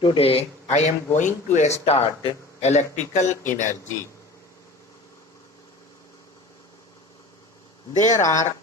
Today I am going to start electrical energy. There are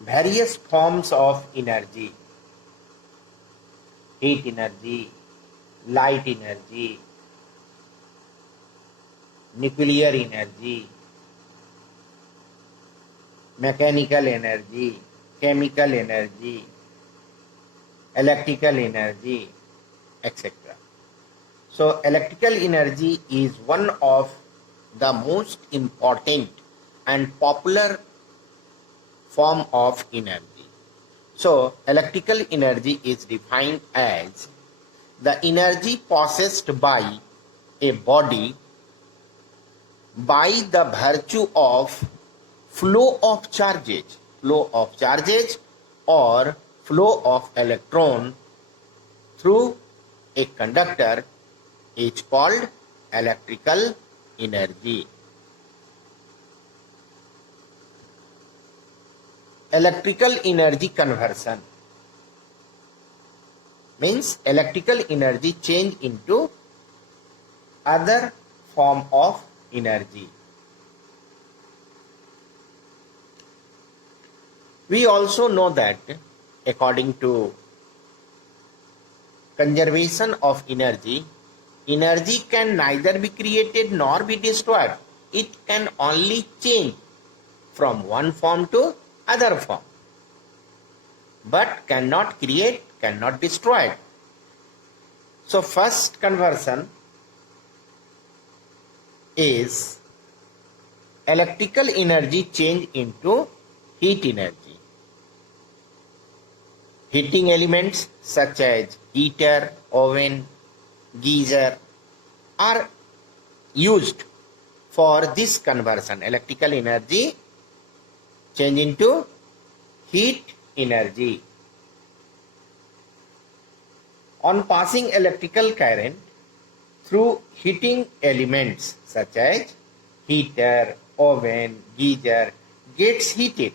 various forms of energy: heat energy, light energy, nuclear energy, mechanical energy, chemical energy, electrical energy, etc. So electrical energy is one of the most important and popular form of energy. So electrical energy is defined as the energy possessed by a body by the virtue of flow of charges or flow of electron through a conductor is called electrical energy. Electrical energy conversion means electrical energy change into other form of energy. We also know that according to conservation of energy, energy can neither be created nor be destroyed. It can only change from one form to other form, but cannot create, cannot destroy. So first conversion is electrical energy change into heat energy. Heating elements such as heater, oven, geyser are used for this conversion. Electrical energy change into heat energy. On passing electrical current through heating elements such as heater, oven, geyser gets heated,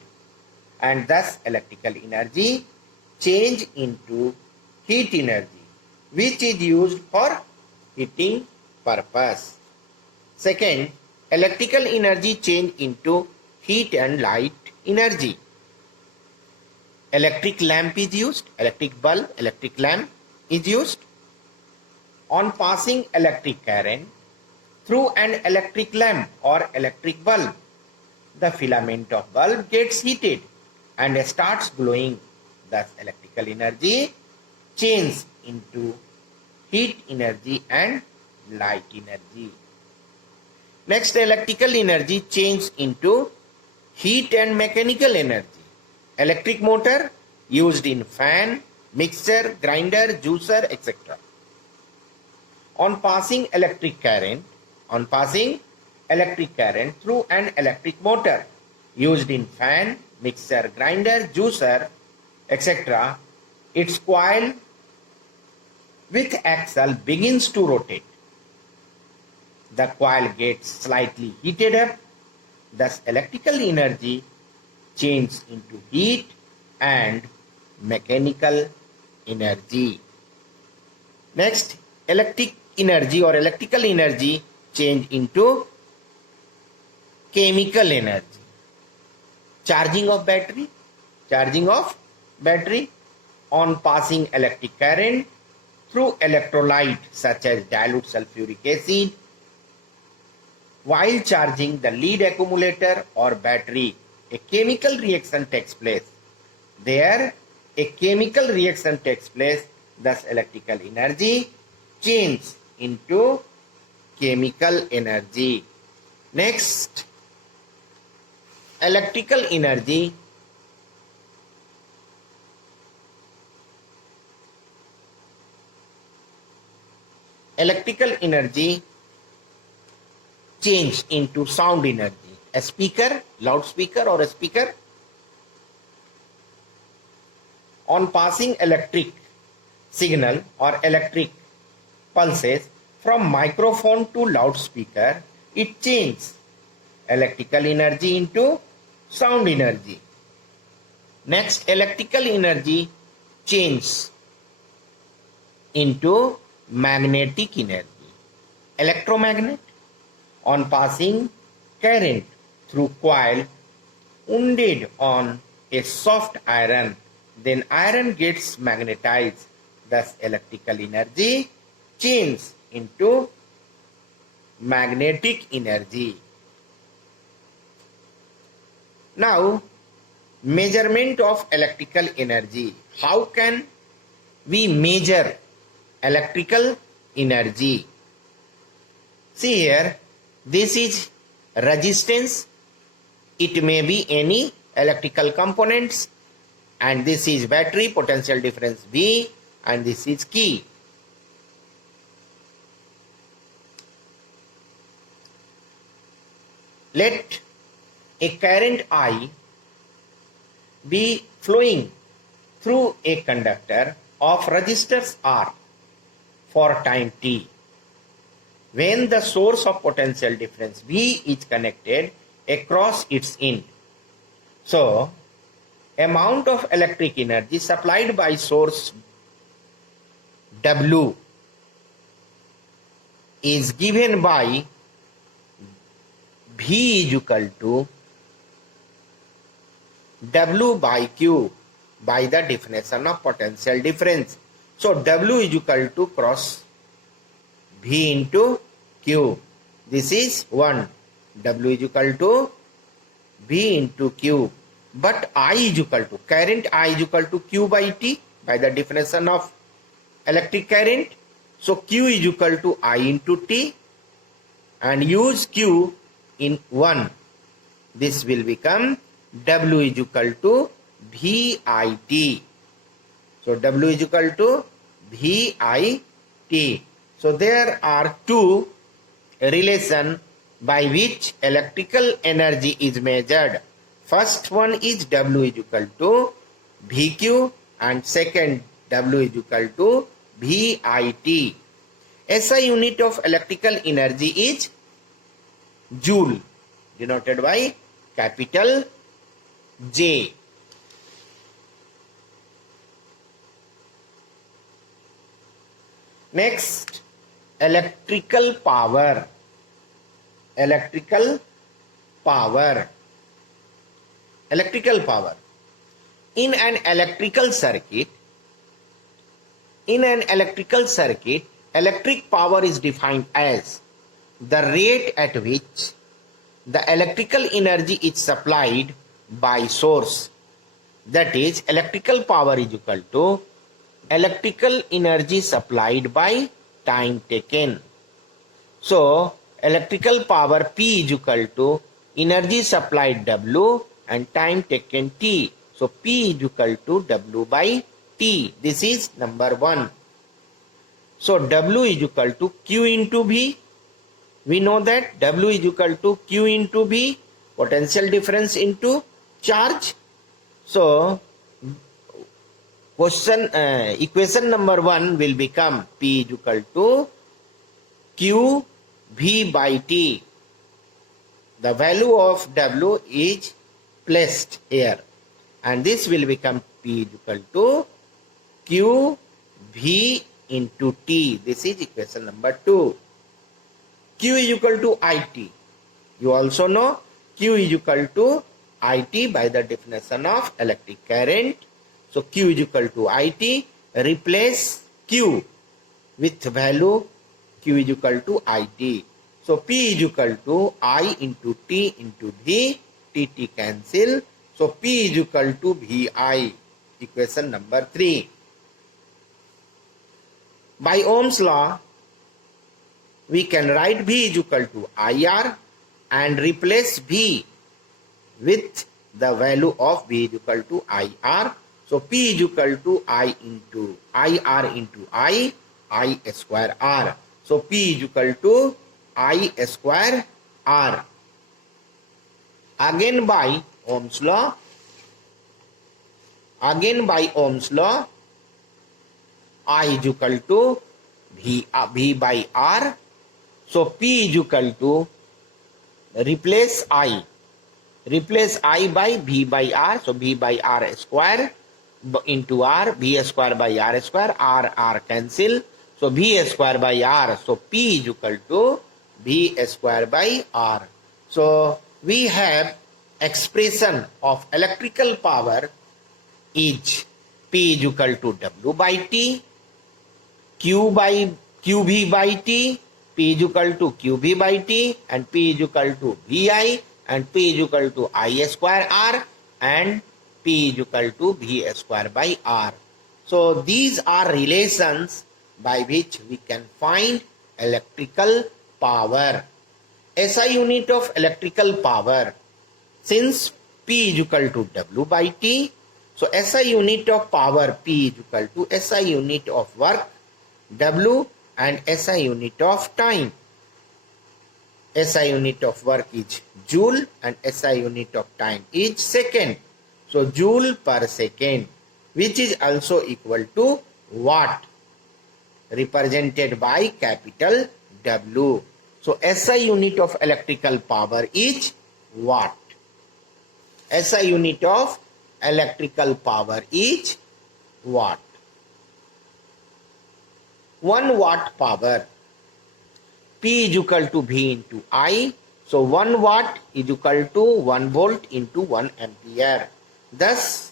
and thus electrical energy change into heat energy, which is used for heating purpose. Second, electrical energy change into heat and light energy. Electric lamp is used, electric bulb, electric lamp is used. On passing electric current through an electric lamp or electric bulb, the filament of bulb gets heated and starts glowing. Thus electrical energy changes into heat energy and light energy. Next, electrical energy changes into heat and mechanical energy. Electric motor used in fan, mixer, grinder, juicer, etc. On passing electric current through an electric motor used in fan, mixer, grinder, juicer, etc., its coil with axle begins to rotate. The coil gets slightly heated up. Thus electrical energy changes into heat and mechanical energy. Next, electric energy or electrical energy change into chemical energy. Charging of battery on passing electric current through electrolyte such as dilute sulfuric acid. While charging the lead accumulator or battery, a chemical reaction takes place. There, a chemical reaction takes place, thus electrical energy changes into chemical energy. Next, electrical energy change into sound energy. A speaker, loudspeaker or a speaker, on passing electric signal or electric pulses from microphone to loudspeaker, it changes electrical energy into sound energy. Next, electrical energy changes into magnetic energy. Electromagnet, on passing current through coil wounded on a soft iron, then iron gets magnetized, thus electrical energy changes into magnetic energy. Now, measurement of electrical energy. How can we measure electrical energy? See here, this is resistance. It may be any electrical components, and this is battery, potential difference V, and this is key. Let a current I be flowing through a conductor of resistors R for time t, when the source of potential difference V is connected across its end. So, amount of electric energy supplied by source W is given by V is equal to W by Q by the definition of potential difference. So W is equal to cross V into Q. This is 1. W is equal to V into Q. But I is equal to, current I is equal to Q by T by the definition of electric current. So Q is equal to I into T, and use Q in 1. This will become W is equal to VIT. So W is equal to VIT. So there are two relations by which electrical energy is measured. First one is W is equal to VQ, and second W is equal to VIT. SI unit of electrical energy is joule, denoted by capital J. Next, electrical power. Electrical power. Electrical power. In an electrical circuit, electric power is defined as the rate at which the electrical energy is supplied by source. That is, electrical power is equal to electrical energy supplied by time taken. So, electrical power P is equal to energy supplied W and time taken T. So, P is equal to W by T. This is number 1. So, W is equal to Q into V. We know that W is equal to Q into V, potential difference into charge. So, equation number 1 will become P is equal to Q V by T. The value of W is placed here, and this will become P is equal to Q V into T. This is equation number 2. Q is equal to IT. You also know Q is equal to IT by the definition of electric current. So Q is equal to IT. Replace Q with value Q is equal to IT. So P is equal to I into T into V. T cancel. So P is equal to VI. Equation number 3. By Ohm's law, we can write V is equal to IR and replace V with the value of V is equal to IR. So P is equal to I into IR into I square R. So P is equal to I square R. Again by Ohm's law, I is equal to V by R. So P is equal to, replace I by V by R. So V by R square. into R, V square by R square, R cancel. So V square by R. So P is equal to V square by R. So we have expression of electrical power is P is equal to W by T, Q by QV by T, P is equal to QV by T, and P is equal to VI, and P is equal to I square R, and P is equal to V square by R. So these are relations by which we can find electrical power. SI unit of electrical power, since P is equal to W by T, so SI unit of power P is equal to SI unit of work W and SI unit of time. SI unit of work is joule and SI unit of time is second. So joule per second, which is also equal to watt, represented by capital W. So SI unit of electrical power is watt. SI unit of electrical power is watt. 1 watt power, P is equal to V into I. So 1 watt is equal to 1 volt into 1 ampere. Thus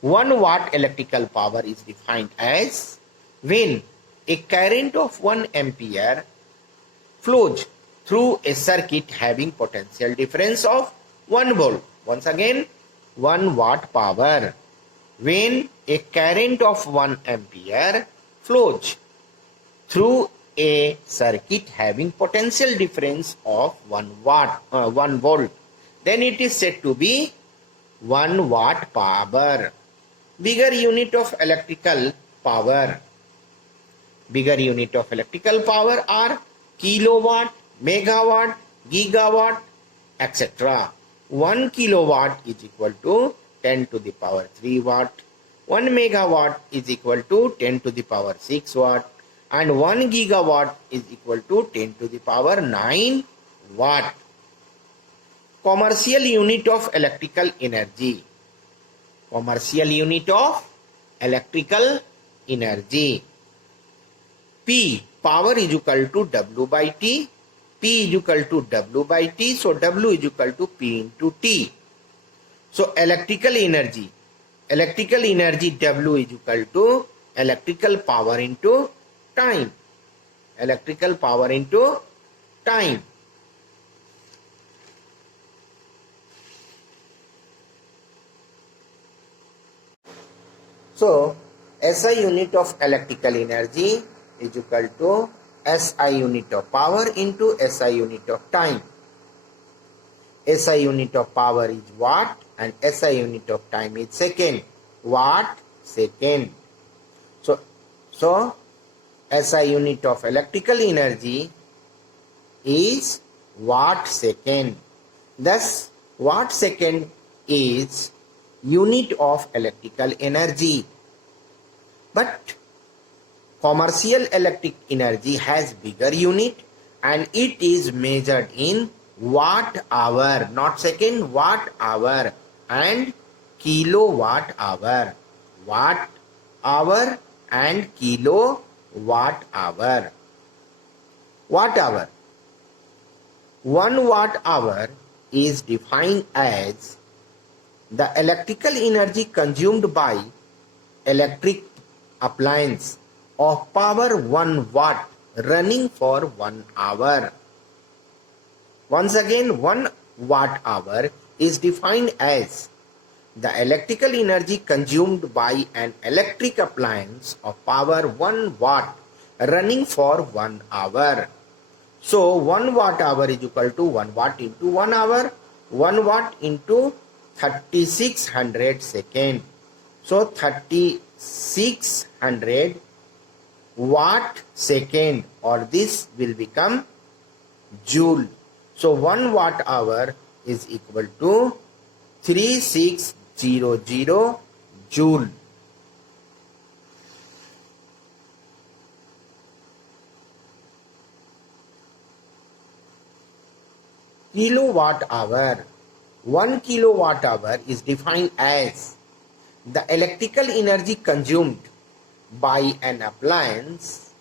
1 watt electrical power is defined as when a current of 1 ampere flows through a circuit having potential difference of 1 volt. Once again, 1 watt power, when a current of 1 ampere flows through a circuit having potential difference of 1 volt, then it is said to be 1 watt power. Bigger unit of electrical power. Bigger unit of electrical power are kilowatt, megawatt, gigawatt, etc. 1 kilowatt is equal to 10 to the power 3 watt. 1 megawatt is equal to 10 to the power 6 watt. And 1 gigawatt is equal to 10 to the power 9 watt. Commercial unit of electrical energy. Commercial unit of electrical energy. P, power is equal to W by T. P is equal to W by T. So W is equal to P into T. So electrical energy W is equal to electrical power into time. Electrical power into time. So SI unit of electrical energy is equal to SI unit of power into SI unit of time. SI unit of power is watt and SI unit of time is second. Watt second. So SI unit of electrical energy is watt second. Thus, watt second is unit of electrical energy. But commercial electric energy has bigger unit and it is measured in watt hour, not second, watt hour and kilowatt hour. Watt hour and kilowatt hour. Watt hour. 1 watt hour is defined as the electrical energy consumed by electric appliance of power 1 watt running for 1 hour. Once again, 1 watt hour is defined as the electrical energy consumed by an electric appliance of power 1 watt running for 1 hour. So 1 watt hour is equal to 1 watt into 1 hour, 1 watt into 3600 second. So 3600 watt second, or this will become joule. So 1 watt hour is equal to 3600 joule. Kilowatt hour. 1 kilowatt hour is defined as the electrical energy consumed by an appliance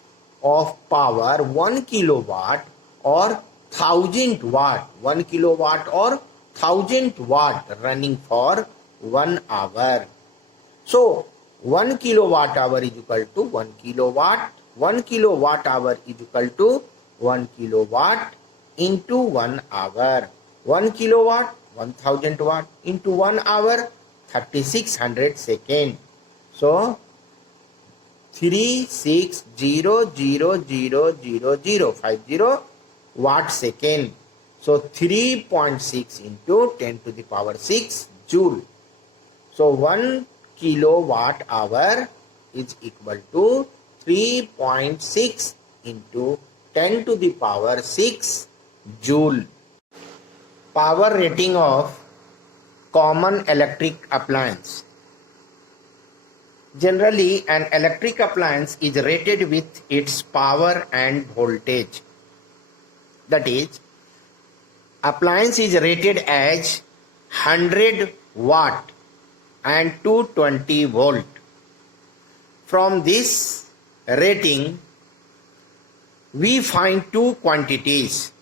of power 1 kilowatt or 1000 watt, 1 kilowatt or 1000 watt running for 1 hour. So 1 kilowatt hour is equal to 1 kilowatt. 1 kilowatt hour is equal to 1 kilowatt into 1 hour. 1 kilowatt 1000 watt into 1 hour 3600 second. So 36000050 watt second. So 3.6 into 10 to the power 6 joule. So 1 kilowatt hour is equal to 3.6 into 10 to the power 6 joule. Power rating of common electric appliance. Generally, an electric appliance is rated with its power and voltage. That is, appliance is rated as 100 watt and 220 volt. From this rating, we find two quantities.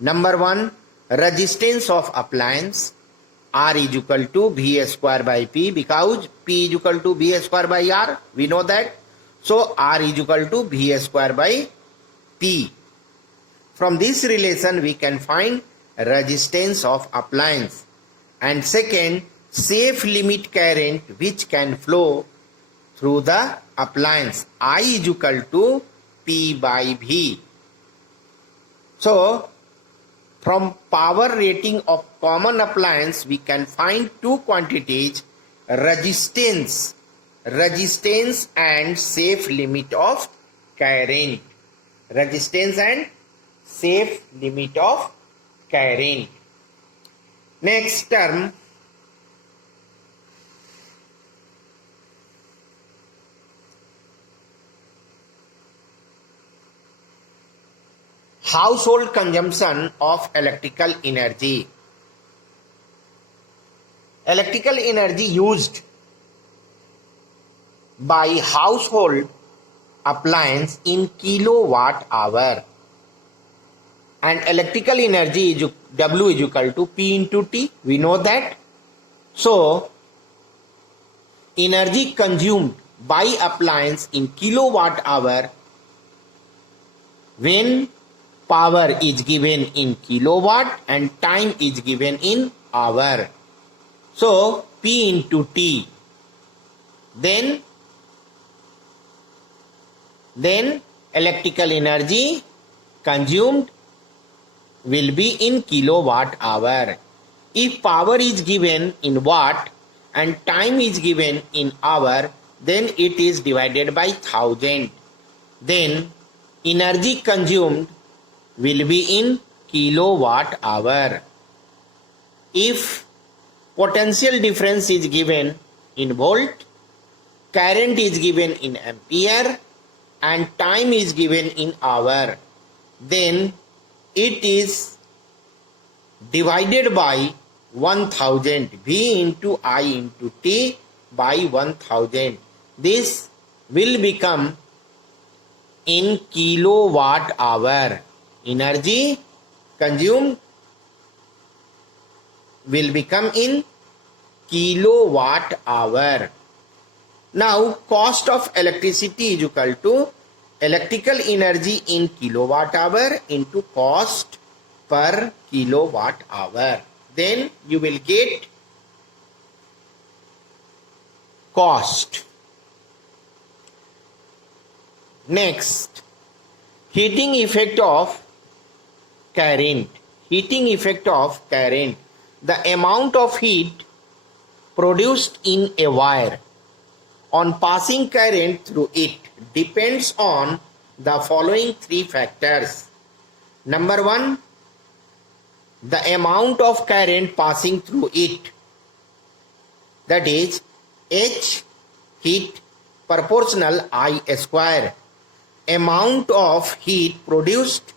Number one, resistance of appliance. R is equal to V square by P, because P is equal to V square by R. We know that. So R is equal to V square by P. From this relation, we can find resistance of appliance. And second, safe limit current which can flow through the appliance. I is equal to P by V. So from power rating of common appliance, we can find two quantities: resistance and safe limit of current. Resistance and safe limit of current. Next term, household consumption of electrical energy. Electrical energy used by household appliance in kilowatt hour, and electrical energy is W is equal to P into T. We know that. So energy consumed by appliance in kilowatt hour when power is given in kilowatt and time is given in hour. So P into T. Then electrical energy consumed will be in kilowatt hour. If power is given in watt and time is given in hour, then it is divided by 1000. Then energy consumed will be in kilowatt hour. If potential difference is given in volt, current is given in ampere, and time is given in hour, then it is divided by 1000. V into I into T by 1000. This will become in kilowatt hour. Energy consumed will become in kilowatt hour. Now cost of electricity is equal to electrical energy in kilowatt hour into cost per kilowatt hour. Then you will get cost. Next, heating effect of current. Heating effect of current. The amount of heat produced in a wire on passing current through it depends on the following three factors. Number one, the amount of current passing through it, that is H heat proportional I square. Amount of heat produced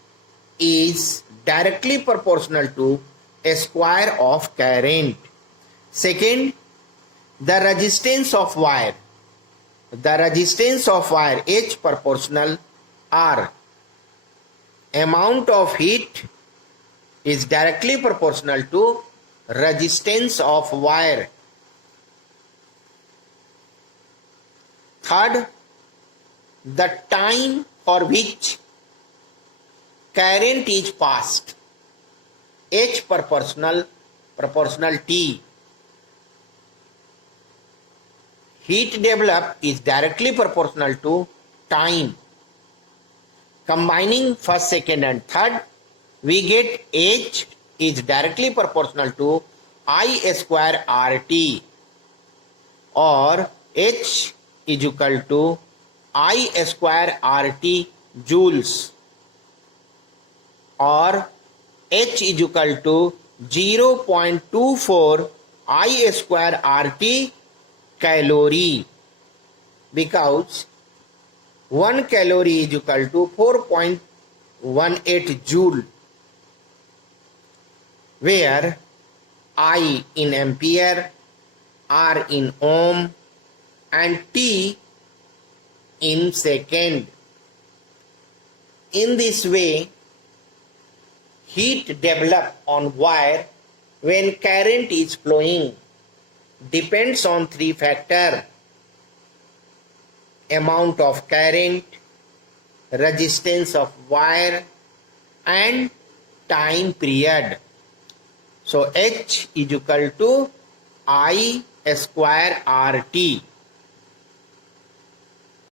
is directly proportional to a square of current. Second, The resistance of wire. The resistance of wire H proportional R. Amount of heat is directly proportional to resistance of wire. Third, the time for which current is passed. H proportional T. Heat developed is directly proportional to time. Combining first, second and third, we get H is directly proportional to I square RT, or H is equal to I square RT joules, or H is equal to 0.24 I square RT calorie, because 1 calorie is equal to 4.18 joule, where I in ampere, R in ohm, and T in second. In this way, heat develops on wire when current is flowing depends on three factors: amount of current, resistance of wire, and time period. So H is equal to I square RT.